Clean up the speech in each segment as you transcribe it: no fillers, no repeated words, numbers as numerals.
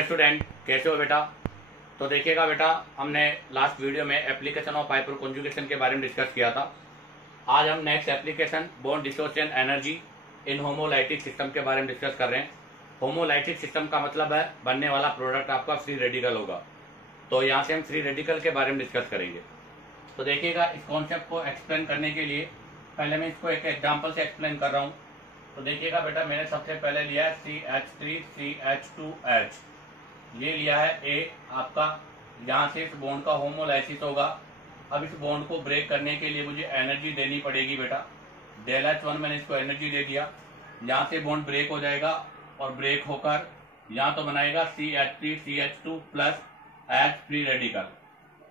Dear student, कैसे हो बेटा। तो देखिएगा बेटा, हमने लास्ट वीडियो में एप्लीकेशन ऑफ हाइपर कॉन्जुगेशन के बारे में डिस्कस किया था। आज हम next application bond dissociation energy in homolytic system के बारे में डिस्कस कर रहे हैं। होमोलाइटिक सिस्टम का मतलब है बनने वाला प्रोडक्ट आपका फ्री रेडिकल होगा। तो यहाँ से हम फ्री रेडिकल के बारे में डिस्कस करेंगे। तो देखिएगा, इस कॉन्सेप्ट को एक्सप्लेन करने के लिए पहले मैं इसको एक एग्जाम्पल से एक्सप्लेन कर रहा हूँ। तो देखिएगा बेटा, मैंने सबसे पहले लिया है CH3CH2H, ये लिया है ए आपका। यहाँ से इस बॉन्ड का होमोलाइसिस होगा। अब इस बॉन्ड को ब्रेक करने के लिए मुझे एनर्जी देनी पड़ेगी बेटा। डेल H1 मैंने इसको एनर्जी दे दिया। यहाँ से बॉन्ड ब्रेक हो जाएगा और ब्रेक होकर यहाँ तो बनाएगा CH3CH2 plus H free radical.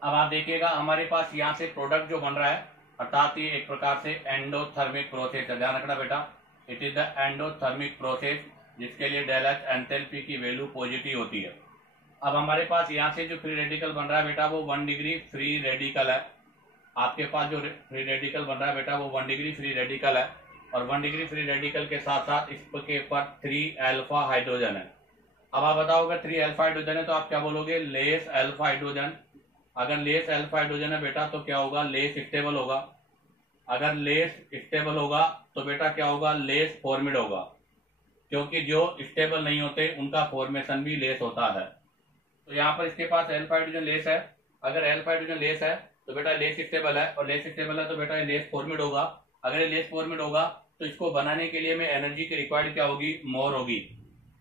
अब आप देखिएगा, हमारे पास यहाँ से प्रोडक्ट जो बन रहा है, अर्थात ये एक प्रकार से एंडोथर्मिक प्रोसेस है। ध्यान रखना बेटा, it is the endothermic process, जिसके लिए डेल H एंथैल्पी की वैल्यू पॉजिटिव होती है। अब हमारे पास यहाँ से जो फ्री रेडिकल बन रहा है बेटा, वो 1 डिग्री फ्री रेडिकल है। आपके पास जो फ्री रेडिकल बन रहा है बेटा, वो 1 डिग्री फ्री रेडिकल है। और 1 डिग्री फ्री रेडिकल के साथ साथ इसके ऊपर 3 अल्फा हाइड्रोजन है। अब आप बताओ, अगर 3 अल्फा हाइड्रोजन है तो आप क्या बोलोगे? Less alpha hydrogen. अगर लेस अल्फा हाइड्रोजन है बेटा तो क्या होगा? लेस स्टेबल होगा। अगर लेस स्टेबल होगा तो बेटा क्या होगा? लेस फॉर्मिड होगा, क्योंकि जो स्टेबल नहीं होते उनका फॉर्मेशन भी लेस होता है। तो यहाँ पर इसके पास अल्फा हाइड्रोजन लेस है। अगर अल्फा हाइड्रोजन लेस है तो बेटा लेस स्टेबल है, और लेस स्टेबल है तो बेटा लेस फॉर्मिड होगा। अगर ये लेस फॉर्मिड होगा तो इसको बनाने के लिए में एनर्जी की रिक्वायर्ड क्या होगी? मोर होगी।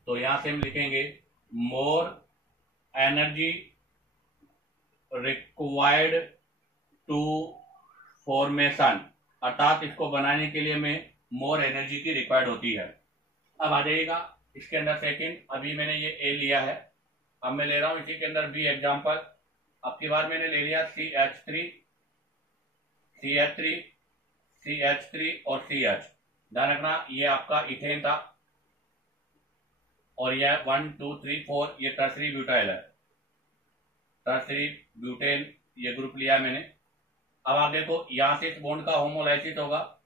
तो यहाँ से हम लिखेंगे more energy required to formation, अर्थात इसको बनाने के लिए में मोर एनर्जी की रिक्वायर्ड होती है। अब आ जाइएगा इसके अंदर सेकंड, अभी मैंने ये ए लिया है, अब मैं ले रहा हूं इसी के अंदर बी एग्जाम्पल। अब की बार मैंने ले लिया CH3 CH3 CH3 और CH। ध्यान रखना, ये आपका इथेन था और यह 1 2 3 4 ये टर्सरी ब्यूटाइल है, टर्सरी ब्यूटेन, ये ग्रुप लिया है मैंने। अब आप देखो, यहां से इस बॉन्ड का होमोलाइसिस होगा।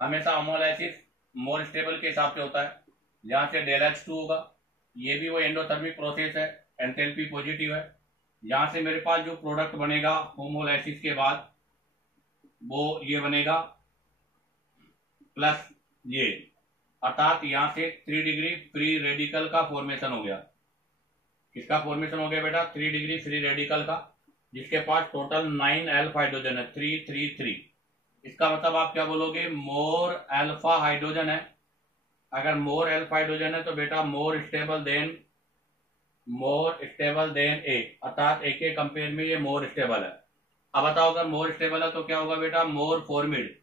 हमेशा होमोलाइसिस मोर स्टेबल के हिसाब से होता है। यहाँ से डेल H2 होगा, ये भी वो एंडोथर्मिक प्रोसेस है, एंथैल्पी पॉजिटिव है। यहाँ से मेरे पास जो प्रोडक्ट बनेगा होमोलाइसिस के बाद, वो ये बनेगा प्लस ये, अर्थात यहाँ से 3 डिग्री फ्री रेडिकल का फॉर्मेशन हो गया। किसका फॉर्मेशन हो गया बेटा? 3 डिग्री फ्री रेडिकल का, जिसके पास टोटल 9 अल्फा हाइड्रोजन है, 3 3 3। इसका मतलब आप क्या बोलोगे? मोर अल्फा हाइड्रोजन है। अगर मोर अल्फा हाइड्रोजन है तो बेटा मोर स्टेबल देन ए, अर्थात ए के कंपेयर में ये मोर स्टेबल है। अब बताओ, अगर मोर स्टेबल है तो क्या होगा बेटा? मोर फॉर्मिड,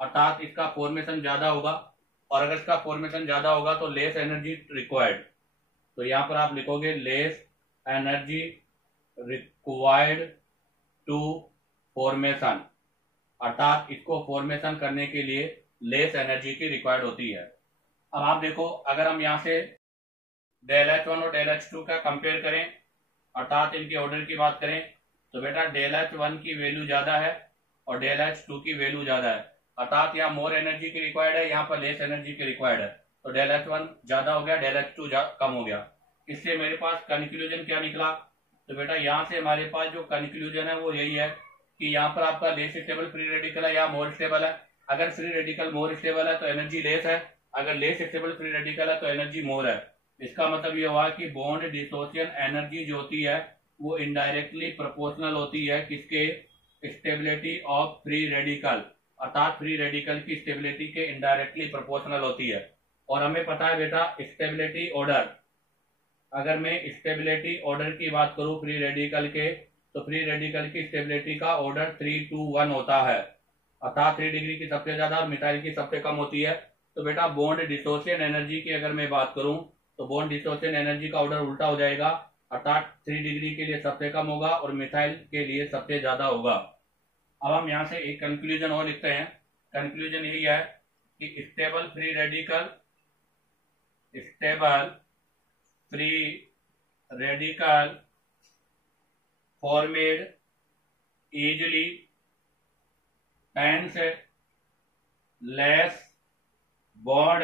अर्थात इसका फॉर्मेशन ज्यादा होगा। और अगर इसका फॉर्मेशन ज्यादा होगा तो लेस एनर्जी रिक्वायर्ड। तो यहां पर आप लिखोगे less energy required to formation, अर्थात इसको फॉर्मेशन करने के लिए लेस एनर्जी की रिक्वायर्ड होती है। अब आप देखो, अगर हम यहाँ से डेल H1 और डेल H2 का कंपेयर करें, अर्थात इनके ऑर्डर की बात करें, तो बेटा डेल H1 की वैल्यू ज्यादा है और डेल H2 की वैल्यू ज्यादा है, अर्थात यहाँ मोर एनर्जी की रिक्वायर्ड है, यहाँ पर लेस एनर्जी की रिक्वायर्ड है। तो डेल H1 ज्यादा हो गया, डेल H2 कम हो गया। इससे मेरे पास कंक्लूजन क्या निकला? तो बेटा यहाँ से हमारे पास जो कंक्लूजन है वो यही है कि यहाँ पर आपका लेस स्टेबल फ्री रेडिकल है या मोर स्टेबल है। अगर फ्री रेडिकल मोर स्टेबल है तो एनर्जी लेस है, अगर लेस स्टेबल फ्री रेडिकल है तो एनर्जी मोर है। इसका मतलब ये हुआ कि बॉन्ड डिसोसिएशन एनर्जी जो होती है वो इनडायरेक्टली प्रोपोर्शनल होती है किसके? स्टेबिलिटी ऑफ फ्री रेडिकल, अर्थात फ्री रेडिकल की स्टेबिलिटी के इनडायरेक्टली प्रोपोर्शनल होती है। और हमें पता है बेटा स्टेबिलिटी ऑर्डर, अगर मैं स्टेबिलिटी ऑर्डर की बात करूं फ्री रेडिकल के, तो फ्री रेडिकल की स्टेबिलिटी का ऑर्डर 3 2 1 होता है, अर्थात 3 डिग्री की सबसे ज्यादा और मिथाइल की सबसे कम होती है। तो बेटा बॉन्ड डिसोसिएशन एनर्जी की अगर मैं बात करूं तो बॉन्ड डिसोसिएशन एनर्जी का ऑर्डर उल्टा हो जाएगा, अर्थात 3 डिग्री के लिए सबसे कम होगा और मिथाइल के लिए सबसे ज्यादा होगा। अब हम यहाँ से एक कंक्लूजन और लिखते हैं। कंक्लूजन यही है कि stable free radical formed easily hence less bond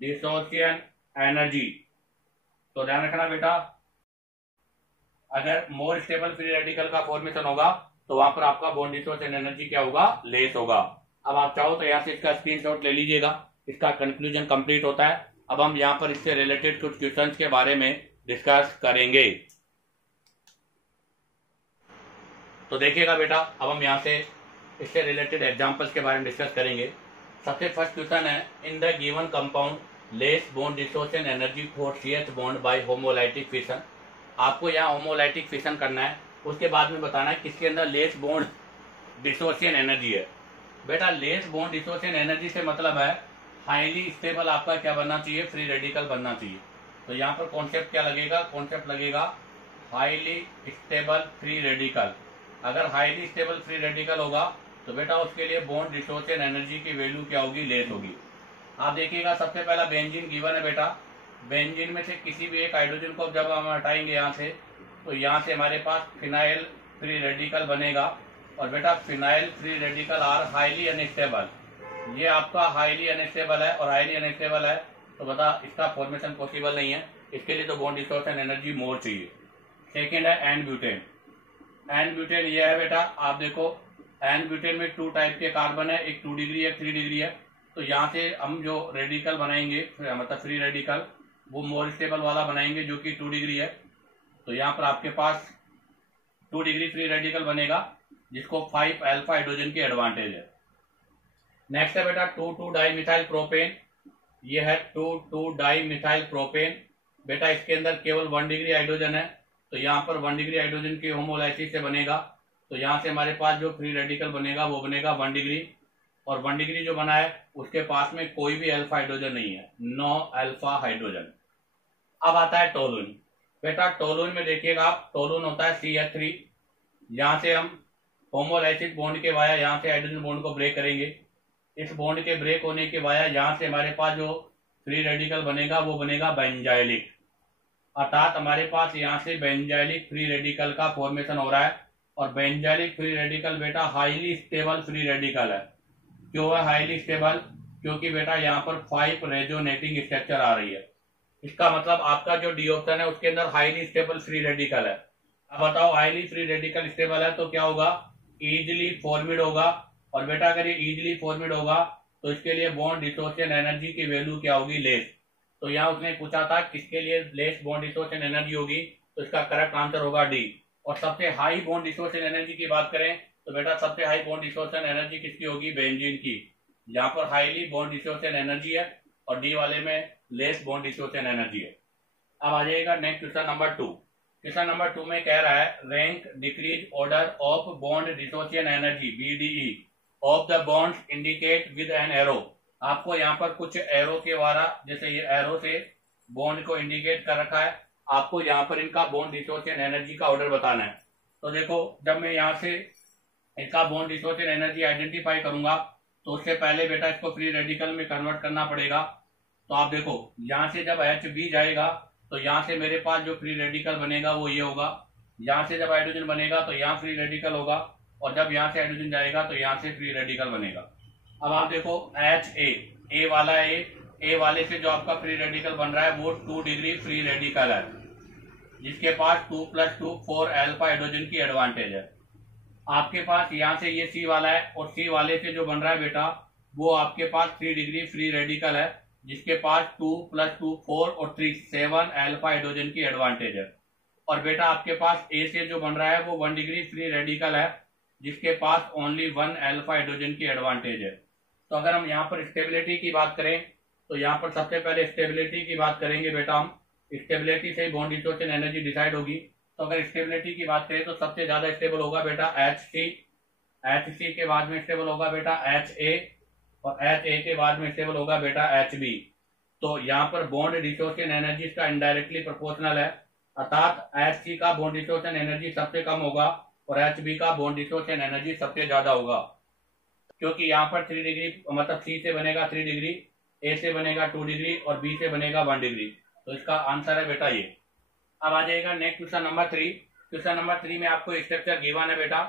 dissociation energy. तो ध्यान रखना बेटा, अगर मोर स्टेबल फ्री रेडिकल का फॉर्मेशन होगा तो वहां पर आपका बॉन्ड डिसोसिएशन एनर्जी क्या होगा, लेस होगा। अब आप चाहो तो यहाँ से इसका स्क्रीनशॉट ले लीजिएगा। इसका कंक्लूजन कंप्लीट होता है। अब हम यहाँ पर इससे रिलेटेड कुछ क्वेश्चंस के बारे में डिस्कस करेंगे। तो देखिएगा बेटा, अब हम यहाँ से इससे रिलेटेड एग्जांपल्स के बारे में डिस्कस करेंगे। सबसे फर्स्ट क्वेश्चन है, in the given compound less bond dissociation energy for CH bond by homolytic fission. आपको यहाँ होमोलाइटिक फिशन करना है, उसके बाद में बताना है किसके अंदर लेस बॉन्ड डिसोसिएशन एनर्जी है। बेटा लेस बॉन्ड डिसोसिएशन एनर्जी से मतलब है हाईली स्टेबल आपका क्या बनना चाहिए, फ्री रेडिकल बनना चाहिए। तो यहाँ पर कॉन्सेप्ट क्या लगेगा, कॉन्सेप्ट लगेगा हाईली स्टेबल फ्री रेडिकल। अगर हाईली स्टेबल फ्री रेडिकल होगा तो बेटा उसके लिए बॉन्ड डिसोसिएशन एनर्जी की वैल्यू क्या होगी, लेस होगी। आप देखिएगा सबसे पहला बेंजीन गिवन है बेटा। बेंजीन में से किसी भी एक हाइड्रोजन को जब हम हटाएंगे यहाँ से, तो यहाँ से हमारे पास फिनाइल फ्री रेडिकल बनेगा। और बेटा phenyl free radical are highly unstable. ये आपका हाईली अनस्टेबल है, और हाईली अनस्टेबल है तो बता इसका फॉर्मेशन पॉसिबल नहीं है। इसके लिए तो बॉन्ड डिसोसिएशन एनर्जी मोर चाहिए। सेकेंड है एन ब्यूटेन। एन ब्यूटेन ये है बेटा, आप देखो एन ब्यूटेन में 2 टाइप के कार्बन है, एक 2 डिग्री है, 3 डिग्री है। तो यहाँ से हम जो रेडिकल बनाएंगे मतलब फ्री रेडिकल, वो मोर स्टेबल वाला बनाएंगे जो कि 2 डिग्री है। तो यहाँ पर आपके पास 2 डिग्री फ्री रेडिकल बनेगा जिसको 5 अल्फा हाइड्रोजन की एडवांटेज है। नेक्स्ट है बेटा 2,2 डाइमिथाइल प्रोपेन। ये है 2,2 डाइमिथाइल प्रोपेन। बेटा इसके अंदर केवल 1 डिग्री हाइड्रोजन है, तो यहाँ पर 1 डिग्री हाइड्रोजन की होमोलाइसिस से बनेगा। तो यहाँ से हमारे पास जो फ्री रेडिकल बनेगा वो बनेगा 1 डिग्री, और 1 डिग्री जो बना है उसके पास में कोई भी अल्फा हाइड्रोजन नहीं है, नो अल्फा हाइड्रोजन। अब आता है टोलून। बेटा टोलून में देखिएगा आप, टोलून होता है CH3। यहाँ से हम होमोलाइसिस बॉन्ड के वाया यहाँ से हाइड्रोजन बॉन्ड को ब्रेक करेंगे। इस बॉन्ड के ब्रेक होने के वाया यहाँ से हमारे पास जो फ्री रेडिकल बनेगा वो बनेगा बेंजाइलिक। अर्थात हमारे पास यहाँ से बेंजाइलिक फ्री रेडिकल का फॉर्मेशन हो रहा है। और बेंजाइलिक फ्री रेडिकल बेटा हाईली स्टेबल फ्री रेडिकल है। क्यों है हाईली स्टेबल? क्योंकि बेटा यहाँ पर 5 रेजोनेटिंग स्ट्रक्चर आ रही है। इसका मतलब आपका जो डी ऑप्शन है उसके अंदर हाईली स्टेबल फ्री रेडिकल है। अब बताओ हाईली फ्री रेडिकल स्टेबल है तो क्या होगा, इजिली फॉर्मिड होगा। और बेटा अगर ये इजिली फॉर्मिड होगा तो इसके लिए बॉन्ड डिसोसिएशन एनर्जी की वैल्यू क्या होगी, लेस। तो यहाँ उसने पूछा था किसके लिए लेस बॉन्ड डिसोसिएशन एनर्जी होगी, तो इसका करेक्ट आंसर होगा डी। और सबसे हाई बॉन्ड डिसोसिएशन एनर्जी की बात करें तो बेटा सबसे हाई बॉन्ड डिसोसिएशन एनर्जी किसकी होगी, बेंजीन की। यहाँ पर हाईली बॉन्ड डिसोसिएशन एनर्जी है और डी वाले में लेस बॉन्ड डिसोसिएशन एनर्जी है। अब आ जाएगा next question number 2। Question number 2 में कह रहा है rank decrease order of bond dissociation energy BDE of the bonds indicate with an arrow. आपको यहाँ पर कुछ एरो के द्वारा, जैसे ये एरो से बॉन्ड को इंडिकेट कर रखा है, आपको यहाँ पर इनका बॉन्ड डिसोसिएशन एनर्जी का ऑर्डर बताना है। तो देखो जब मैं यहाँ से इनका बॉन्ड डिसोसिएशन एनर्जी आइडेंटिफाई करूंगा तो उससे पहले बेटा इसको फ्री रेडिकल में कन्वर्ट करना पड़ेगा। तो आप देखो यहाँ से जब HB जाएगा तो यहाँ से मेरे पास जो फ्री रेडिकल बनेगा वो ये होगा। यहाँ से जब हाइड्रोजन बनेगा तो यहाँ फ्री रेडिकल होगा, और जब यहाँ से हाइड्रोजन जाएगा तो यहाँ से फ्री रेडिकल बनेगा। अब आप देखो HA, ए वाला ए वाले से जो आपका फ्री रेडिकल बन रहा है वो 2 डिग्री फ्री रेडिकल है, जिसके पास 2 + 2 4 अल्फा हाइड्रोजन की एडवांटेज है। आपके पास यहाँ से ये C वाला है, और C वाले से जो बन रहा है बेटा वो आपके पास 3 डिग्री फ्री रेडिकल है, जिसके पास 2 + 2 4 और 3 7 अल्फा हाइड्रोजन की एडवांटेज है। और बेटा आपके पास A से जो बन रहा है वो 1 डिग्री फ्री रेडिकल है, जिसके पास ओनली 1 अल्फा हाइड्रोजन की एडवांटेज है। तो अगर हम यहाँ पर स्टेबिलिटी की बात करें तो यहाँ पर सबसे पहले स्टेबिलिटी की बात करेंगे बेटा हम। स्टेबिलिटी से बॉन्ड डिसोसिएशन एनर्जी डिसाइड होगी। तो अगर स्टेबिलिटी की बात करें तो सबसे ज्यादा स्टेबल होगा बेटा HC के बाद में स्टेबल होगा बेटा HA, और HA के बाद में स्टेबल होगा बेटा HB। तो यहाँ पर बॉन्ड डिसोसिएशन एनर्जी का इनडायरेक्टली प्रोपोर्शनल है, अर्थात HC का बॉन्ड डिसोसिएशन एनर्जी सबसे कम होगा और HB का बॉन्ड डिसोसिएशन एनर्जी सबसे ज्यादा होगा। क्योंकि यहाँ पर 3 डिग्री मतलब C से बनेगा 3 डिग्री, A से बनेगा 2 डिग्री और B से बनेगा 1 डिग्री। तो इसका आंसर है बेटा ये। अब आ जाएगा next question number 3। Question number 3 में आपको स्ट्रक्चर गिवन है बेटा।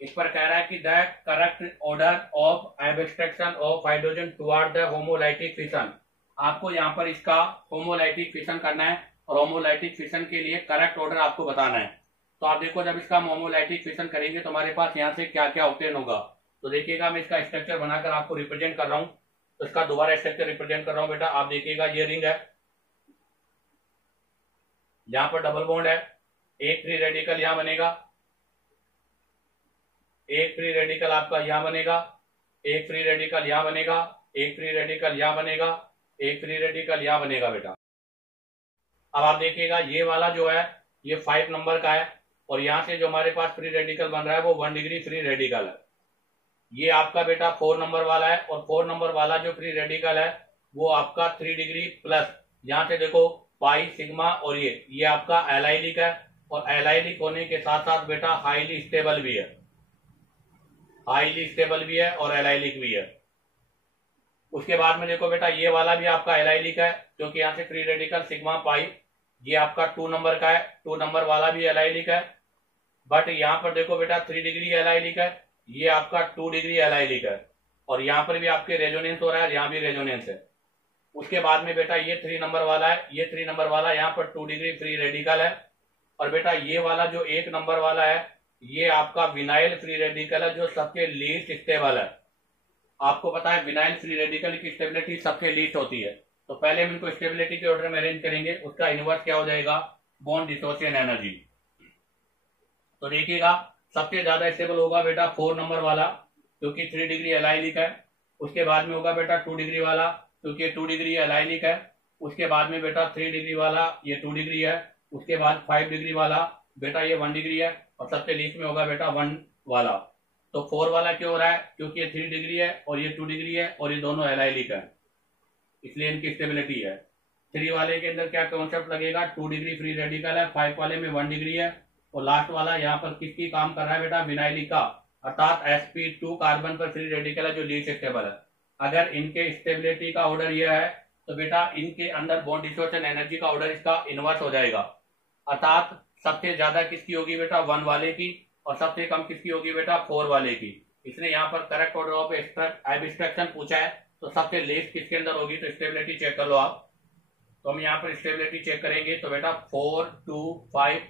इस पर कह रहा है कि the correct order of abstraction of hydrogen toward the homolytic fission. आपको यहाँ पर इसका होमोलाइटिक फिशन करना है, और होमोलाइटिक फिशन के लिए करेक्ट ऑर्डर आपको बताना है। तो आप देखो जब इसका होमोलाइटिक फिशन करेंगे तो हमारे पास यहाँ से क्या क्या ऑक्टेन होगा। तो देखिएगा मैं इसका स्ट्रक्चर बनाकर आपको रिप्रेजेंट कर रहा हूँ। तो इसका दोबारा स्ट्रक्चर रिप्रेजेंट कर रहा हूँ बेटा। आप देखिएगा ये रिंग है, यहाँ पर डबल बॉन्ड है, एक फ्री रेडिकल यहाँ बनेगा, एक फ्री रेडिकल आपका यहाँ बनेगा, एक फ्री रेडिकल यहाँ बनेगा, एक फ्री रेडिकल यहाँ बनेगा, एक फ्री रेडिकल यहाँ बनेगा बेटा। अब आप देखिएगा ये वाला जो है ये 5 नंबर का है, और यहां से जो हमारे पास फ्री रेडिकल बन रहा है वो 1 डिग्री फ्री रेडिकल है। ये आपका बेटा 4 नंबर वाला है, और 4 नंबर वाला जो फ्री रेडिकल है वो आपका 3 डिग्री प्लस, यहां से देखो पाई सिग्मा, और ये आपका एलाइलिक है, और एलाइलिक होने के साथ साथ बेटा हाईली स्टेबल भी है, हाईली स्टेबल भी है और एलाइलिक भी है। उसके बाद में देखो बेटा ये वाला भी आपका एलाइलिक है, क्योंकि यहाँ से फ्री रेडिकल सिग्मा पाई, ये आपका 2 नंबर का है, 2 नंबर वाला भी एलाइलिक है, बट यहाँ पर देखो बेटा 3 डिग्री एलाइलिक है, ये आपका 2 डिग्री एलाइलिक है, और यहाँ पर भी आपके रेजोनेंस हो रहा है, यहाँ भी रेजोनेंस है। उसके बाद में बेटा ये 3 नंबर वाला है, ये 3 नंबर वाला यहाँ पर 2 डिग्री फ्री रेडिकल है, और बेटा ये वाला जो 1 नंबर वाला है ये आपका विनाइल फ्री रेडिकल है, जो सबसे लीस्ट स्टेबल है। आपको पता है विनाइल फ्री रेडिकल की स्टेबिलिटी सबसे लीस्ट होती है। तो पहले हम इनको स्टेबिलिटी के ऑर्डर में अरेंज करेंगे, उसका इनवर्स क्या हो जाएगा, बॉन्ड डिसोसिएशन एनर्जी। तो देखिएगा सबसे ज्यादा स्टेबल होगा बेटा 4 नंबर वाला, क्योंकि 3 डिग्री एलाइलिक है। उसके बाद में होगा बेटा 2 डिग्री वाला, क्योंकि 2 डिग्री एलाइलिक है। उसके बाद में बेटा 3 डिग्री वाला, ये 2 डिग्री है। उसके बाद 5 डिग्री वाला बेटा ये 1 डिग्री है, और सबसे लीस्ट में होगा बेटा 1 वाला। तो 4 वाला क्यों हो रहा है, क्योंकि ये 3 डिग्री है और ये 2 डिग्री है, और ये दोनों एलाइलिक है, इसलिए इनकी स्टेबिलिटी है। 3 वाले के अंदर क्या कॉन्सेप्ट लगेगा, 2 डिग्री फ्री रेडिकल है, 5 वाले में 1 डिग्री है, और लास्ट वाला यहाँ पर किसकी काम कर रहा है बेटा, विनाइलिक का, अर्थात sp2 कार्बन पर फ्री रेडिकल है, जो लीस्ट स्टेबल है। अगर इनके स्टेबिलिटी का ऑर्डर यह है तो बेटा इनके अंदर बॉन्ड डिसोसिएशन एनर्जी का ऑर्डर इसका इनवर्स हो जाएगा, अर्थात सबसे ज्यादा किसकी होगी बेटा 1 वाले की, और सबसे कम किसकी होगी बेटा 4 वाले की। इसने यहाँ पर करेक्ट ऑर्डर ऑफ एब्स्ट्रैक्शन पूछा है, तो सबसे लेस्ट किसके अंदर होगी, तो स्टेबिलिटी चेक कर लो आप। तो हम यहाँ पर स्टेबिलिटी चेक करेंगे, तो बेटा 4 2 5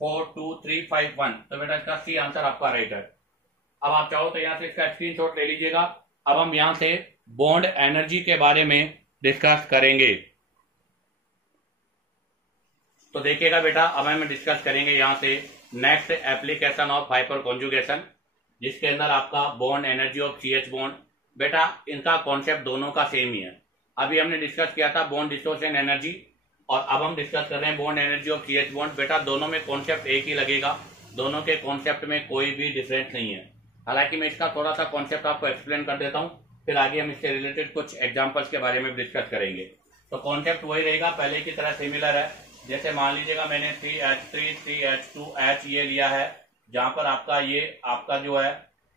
4 2 3 5 1, तो बेटा इसका सी आंसर आपका राइट है। अब आप चाहो तो यहाँ से इसका स्क्रीनशॉट ले लीजिएगा। अब हम यहाँ से बॉन्ड एनर्जी के बारे में डिस्कस करेंगे। तो देखिएगा बेटा अब हम डिस्कस करेंगे यहाँ से next application of hyper conjugation, जिसके अंदर आपका bond energy of CH bond. बेटा इनका कॉन्सेप्ट दोनों का सेम ही है। अभी हमने डिस्कस किया था बॉन्ड डिसोसिएशन एनर्जी, और अब हम डिस्कस कर रहे हैं bond energy of CH bond. बेटा दोनों में कॉन्सेप्ट एक ही लगेगा, दोनों के कॉन्सेप्ट में कोई भी डिफरेंस नहीं है। हालांकि मैं इसका थोड़ा सा कॉन्सेप्ट आपको एक्सप्लेन कर देता हूं, फिर आगे हम इससे रिलेटेड कुछ एग्जांपल्स के बारे में डिस्कस करेंगे। तो कॉन्सेप्ट वही रहेगा, पहले की तरह सिमिलर है। जैसे मान लीजिएगा मैंने 3H3 3H2H ये लिया है, जहां पर आपका ये आपका जो है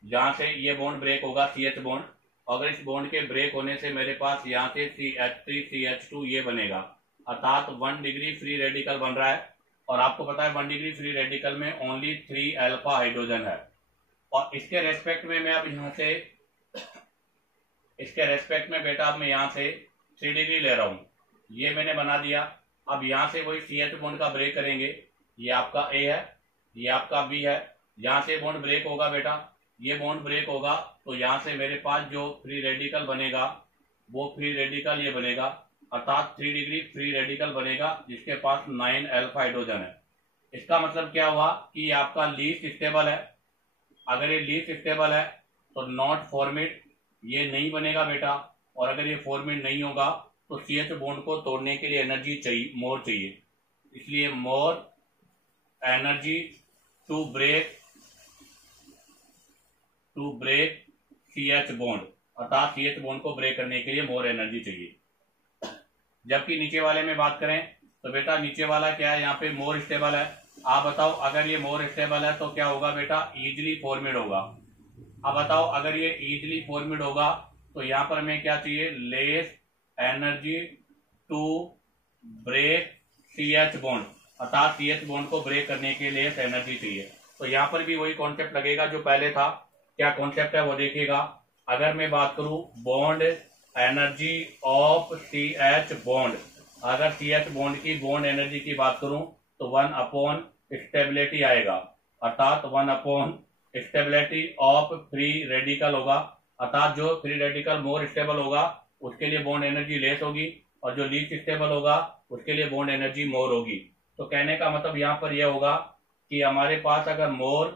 जहां से ये बॉन्ड ब्रेक होगा CH बॉन्ड, अगर इस बॉन्ड के ब्रेक होने से मेरे पास यहाँ से CH3 CH2 ये बनेगा, अर्थात 1 डिग्री फ्री रेडिकल बन रहा है। और आपको पता है 1 डिग्री फ्री रेडिकल में ओनली 3 अल्फा हाइड्रोजन है, और इसके रेस्पेक्ट में मैं अब यहाँ से इसके रेस्पेक्ट में बेटा अब मैं यहाँ से 3 डिग्री ले रहा हूँ, ये मैंने बना दिया। अब यहाँ से वही CH बॉन्ड का ब्रेक करेंगे, ये आपका A है, ये आपका B है, यहाँ से बॉन्ड ब्रेक होगा बेटा, ये बॉन्ड ब्रेक होगा, तो यहाँ से मेरे पास जो फ्री रेडिकल बनेगा वो फ्री रेडिकल ये बनेगा, अर्थात 3 डिग्री फ्री रेडिकल बनेगा, जिसके पास 9 अल्फा हाइड्रोजन है। इसका मतलब क्या हुआ कि ये आपका लीस्ट स्टेबल है। अगर ये लीस्ट स्टेबल है तो नॉट फॉर्मेट, ये नहीं बनेगा बेटा, और अगर ये फॉर्मेट नहीं होगा तो CH बॉन्ड को तोड़ने के लिए एनर्जी चाहिए, मोर चाहिए, इसलिए more energy to break CH bond, अर्थात CH बॉन्ड को ब्रेक करने के लिए मोर एनर्जी चाहिए। जबकि नीचे वाले में बात करें तो बेटा नीचे वाला क्या है, यहाँ पे मोर स्टेबल है। आप बताओ अगर ये मोर स्टेबल है तो क्या होगा बेटा, इजिली फॉर्मेट होगा। अब बताओ अगर ये इजिली फॉर्मेट होगा तो यहाँ पर हमें क्या चाहिए, less energy to break CH bond, अर्थात CH बॉन्ड को ब्रेक करने के लिए एनर्जी चाहिए। तो यहाँ पर भी वही कॉन्सेप्ट लगेगा जो पहले था। क्या कॉन्सेप्ट है वो देखिएगा। अगर मैं बात करूं bond energy of CH bond, अगर CH बॉन्ड की बॉन्ड एनर्जी की बात करूं तो 1 अपॉन स्टेबिलिटी आएगा, अर्थात 1 स्टेबिलिटी ऑफ फ्री रेडिकल होगा, अर्थात जो फ्री रेडिकल मोर स्टेबल होगा उसके लिए बॉन्ड एनर्जी लेस होगी, और जो लीस्ट स्टेबल होगा उसके लिए बॉन्ड एनर्जी मोर होगी। तो कहने का मतलब यहाँ पर यह होगा कि हमारे पास अगर मोर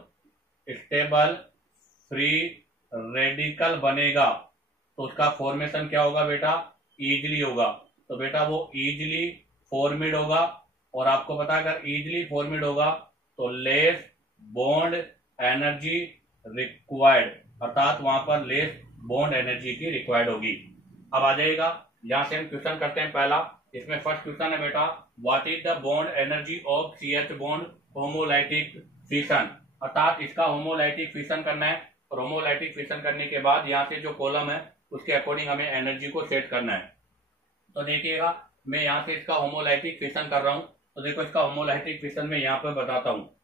स्टेबल फ्री रेडिकल बनेगा तो उसका फॉर्मेशन क्या होगा बेटा, इजीली होगा। तो बेटा वो इजीली फॉर्मिड होगा, और आपको पता है अगर इजीली फॉर्मिड होगा तो लेस बॉन्ड एनर्जी रिक्वायर्ड, अर्थात वहां पर लेस बॉन्ड एनर्जी की रिक्वायर्ड होगी। अब आ जाएगा, यहां से हम क्वेश्चन करते हैं पहला। इसमें फर्स्ट क्वेश्चन है बेटा, what is the bond energy of CH bond homolytic fission, अर्थात इसका होमोलाइटिक फिशन करना है, और होमोलाइटिक फिशन करने के बाद यहाँ से जो कॉलम है उसके अकॉर्डिंग हमें एनर्जी को सेट करना है। तो देखिएगा मैं यहाँ से इसका होमोलाइटिक फिशन कर रहा हूँ, तो देखो इसका होमोलाइटिक फिशन में यहाँ पर बताता हूँ।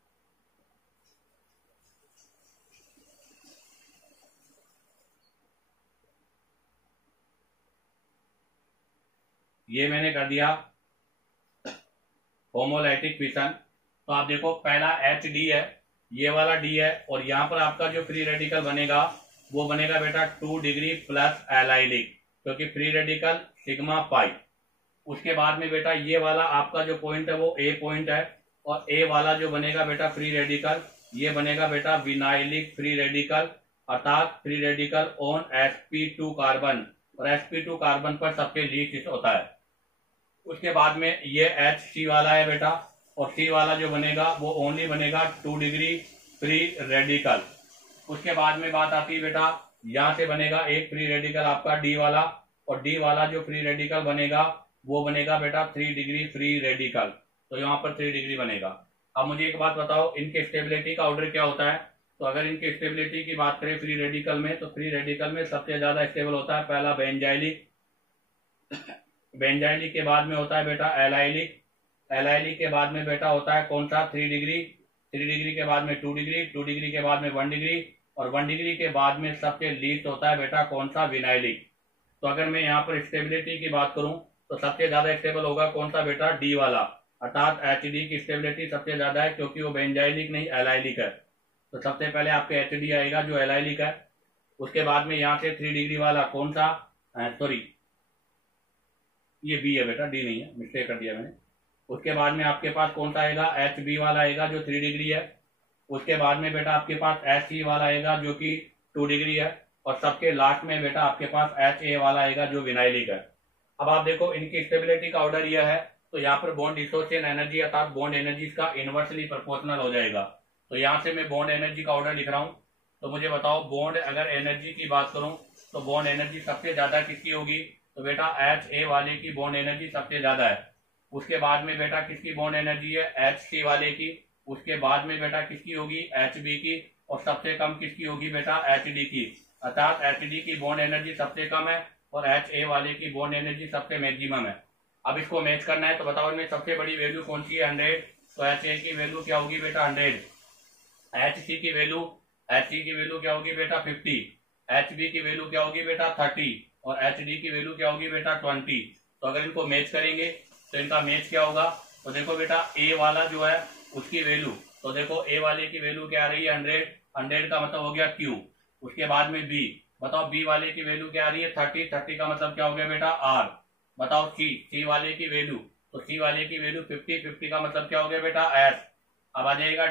ये मैंने कर दिया होमोलाइटिक फिशन। तो आप देखो पहला HD है, ये वाला D है, और यहाँ पर आपका जो फ्री रेडिकल बनेगा वो बनेगा बेटा 2 डिग्री प्लस एलाइलिक, क्योंकि फ्री रेडिकल सिग्मा पाई। उसके बाद में बेटा ये वाला आपका जो पॉइंट है वो A पॉइंट है, और A वाला जो बनेगा बेटा फ्री रेडिकल, ये बनेगा बेटा विनाइलिक फ्री रेडिकल, अर्थात free radical on sp2 carbon, और sp2 कार्बन पर सबके लीस्ट होता है। उसके बाद में ये HC वाला है बेटा, और C वाला जो बनेगा वो ओनली बनेगा 2 डिग्री फ्री रेडिकल। उसके बाद में बात आती है बेटा, यहां से बनेगा एक फ्री रेडिकल आपका D वाला, और D वाला जो फ्री रेडिकल बनेगा वो बनेगा बेटा 3 डिग्री फ्री रेडिकल, तो यहाँ पर 3 डिग्री बनेगा। अब मुझे एक बात बताओ, इनके स्टेबिलिटी का ऑर्डर क्या होता है। तो अगर इनके स्टेबिलिटी की बात करें फ्री रेडिकल में, तो फ्री रेडिकल में सबसे ज्यादा स्टेबल होता है पहला बेंजाइलिक, बेंजाइलिक के बाद में होता है बेटा एलाइलिक, एलाइलिक के बाद में बेटा होता है कौन सा 3 डिग्री, 3 डिग्री के बाद में 2 डिग्री, 2 डिग्री के बाद में 1 डिग्री, और 1 डिग्री के बाद में सबसे लीस्ट होता है बेटा कौन सा विनाइलिक। तो अगर मैं यहाँ पर स्टेबिलिटी की बात करूं तो सबसे ज्यादा स्टेबल होगा कौन सा बेटा, D वाला, अर्थात HD की स्टेबिलिटी सबसे ज्यादा है, क्योंकि वो बेंजाइलिक नहीं एलाइलिक है। तो सबसे पहले आपके HD आएगा जो एलाइलिक है। उसके बाद में यहाँ से 3 डिग्री वाला कौन सा, सॉरी ये B है बेटा, D नहीं है, मिस्टेक कर दिया मैंने। उसके बाद में आपके पास कौन सा आएगा, HB वाला आएगा जो 3 डिग्री है। उसके बाद में बेटा आपके पास HC वाला आएगा जो कि 2 डिग्री है, और सबके लास्ट में बेटा आपके पास HA वाला आएगा जो विनाइलिक है। अब आप देखो इनकी स्टेबिलिटी का ऑर्डर यह है, तो यहाँ पर बॉन्ड डिसोसिएशन एनर्जी अर्थात बॉन्ड एनर्जी का इनवर्सली प्रोपोर्शनल हो जाएगा। तो यहाँ से मैं बॉन्ड एनर्जी का ऑर्डर लिख रहा हूँ। तो मुझे बताओ बॉन्ड अगर एनर्जी की बात करूं तो बॉन्ड एनर्जी सबसे ज्यादा किसकी होगी, तो बेटा HA वाले की बॉन्ड एनर्जी सबसे ज्यादा है। उसके बाद में बेटा किसकी बॉन्ड एनर्जी है, HC वाले की। उसके बाद में बेटा किसकी होगी, HB की, और सबसे कम किसकी होगी बेटा, HD की, अर्थात HD की बॉन्ड एनर्जी सबसे कम है और HA वाले की बॉन्ड एनर्जी सबसे मैक्सिमम है। अब इसको मैच करना है, तो बताओ इनमें सबसे बड़ी वैल्यू कौन सी है, 100। तो HA की वैल्यू क्या होगी बेटा 100, HC की वैल्यू क्या होगी बेटा 50, HB की वैल्यू क्या होगी बेटा 30, और HD की वैल्यू क्या होगी बेटा 20। तो अगर इनको मैच करेंगे तो इनका मैच क्या होगा, तो देखो बेटा A वाला जो है उसकी वैल्यू, तो देखो A वाले की वैल्यू क्या आ रही है 100, 100 का मतलब हो गया Q। उसके बाद में B, बताओ B वाले की वैल्यू क्या आ रही है 30, 30 का मतलब क्या हो गया बेटा R। बताओ C वाले की वैल्यू, तो C वाले की वैल्यू 50, 50 का मतलब क्या हो गया बेटा S। अब आ जाएगा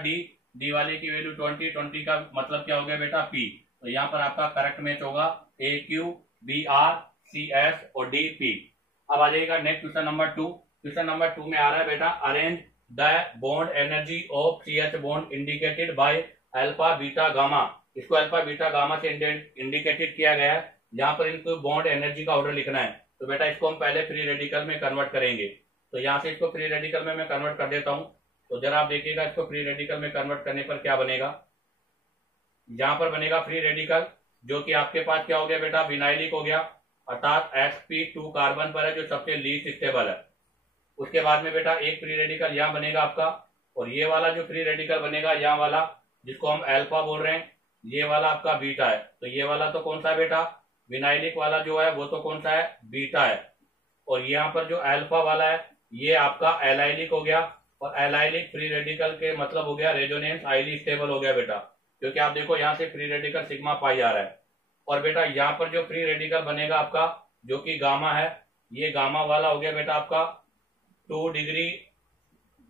D वाले की वैल्यू 20, 20 का मतलब क्या हो गया बेटा P। तो यहाँ पर आपका करेक्ट मैच होगा AQ BR CS और DP। अब आ जाएगा next question number 2। Question number 2 में आ रहा है बेटा arrange the bond energy of CH bond indicated by alpha beta gamma. इसको अल्फा बीटा गामा से इंडिकेटेड किया गया है। यहाँ पर इनको बॉन्ड एनर्जी का ऑर्डर लिखना है, तो बेटा इसको हम पहले फ्री रेडिकल में कन्वर्ट करेंगे। तो यहाँ से इसको फ्री रेडिकल में मैं कन्वर्ट कर देता हूँ। तो जरा आप देखिएगा इसको फ्री रेडिकल में कन्वर्ट करने पर क्या बनेगा। यहाँ पर बनेगा फ्री रेडिकल जो कि आपके पास क्या हो गया बेटा, विनाइलिक हो गया, अर्थात sp2 कार्बन पर है जो सबसे लीस्ट स्टेबल है। उसके बाद में बेटा एक फ्री रेडिकल यहाँ बनेगा आपका, और ये वाला जो फ्री रेडिकल बनेगा यहाँ वाला जिसको हम अल्फा बोल रहे हैं, ये वाला आपका बीटा है। तो ये वाला तो कौन सा है बेटा, विनाइलिक वाला जो है वो तो कौन सा है, बीटा है। और यहाँ पर जो अल्फा वाला है ये आपका एलाइलिक हो गया, और एलाइलिक फ्री रेडिकल के मतलब हो गया रेजोनेंस हाईली स्टेबल हो गया बेटा, क्योंकि आप देखो यहाँ से फ्री रेडिकल सिग्मा पाई आ रहा है। और बेटा यहाँ पर जो फ्री रेडिकल बनेगा आपका जो कि गामा है, ये गामा वाला हो गया बेटा आपका 2 डिग्री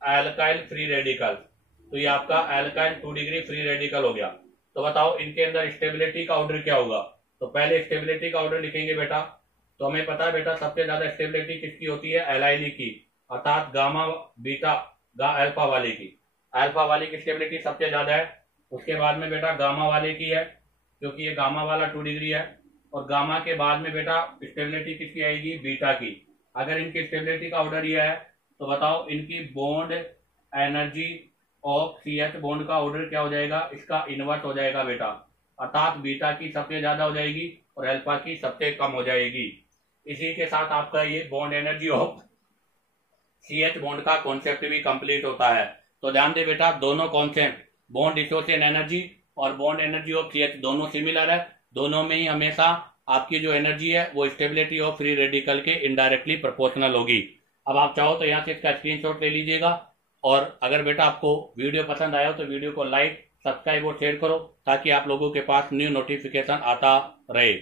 एल्काइल फ्री रेडिकल। तो ये आपका एल्काइल 2 डिग्री फ्री रेडिकल हो गया। तो बताओ इनके अंदर स्टेबिलिटी का ऑर्डर क्या होगा। तो पहले स्टेबिलिटी का ऑर्डर लिखेंगे बेटा। तो हमें पता है बेटा सबसे ज्यादा स्टेबिलिटी किसकी होती है, एलाइली की, अर्थात गामा बीटा अल्फा वाले की। अल्फा वाले की स्टेबिलिटी सबसे ज्यादा है। उसके बाद में बेटा गामा वाले की है, क्योंकि ये गामा वाला 2 डिग्री है। और गामा के बाद में बेटा स्टेबिलिटी किसकी आएगी, बीटा की। अगर इनकी स्टेबिलिटी का ऑर्डर ये है तो बताओ इनकी bond energy of CH bond का ऑर्डर क्या हो जाएगा, इसका इन्वर्स हो जाएगा बेटा, अर्थात बीटा की सबसे ज्यादा हो जाएगी और अल्फा की सबसे कम हो जाएगी। इसी के साथ आपका ये bond energy of CH bond का कॉन्सेप्ट भी कंप्लीट होता है। तो ध्यान दे बेटा, दोनों कॉन्सेप्ट बॉन्ड डिसोसिएशन एनर्जी और बॉन्ड एनर्जी ऑफ CH दोनों सिमिलर है। दोनों में ही हमेशा आपकी जो एनर्जी है वो स्टेबिलिटी ऑफ फ्री रेडिकल के इनडायरेक्टली प्रोपोर्शनल होगी। अब आप चाहो तो यहाँ से इसका स्क्रीनशॉट ले लीजिएगा। और अगर बेटा आपको वीडियो पसंद आया हो तो वीडियो को लाइक, सब्सक्राइब और शेयर करो, ताकि आप लोगों के पास न्यू नोटिफिकेशन आता रहे।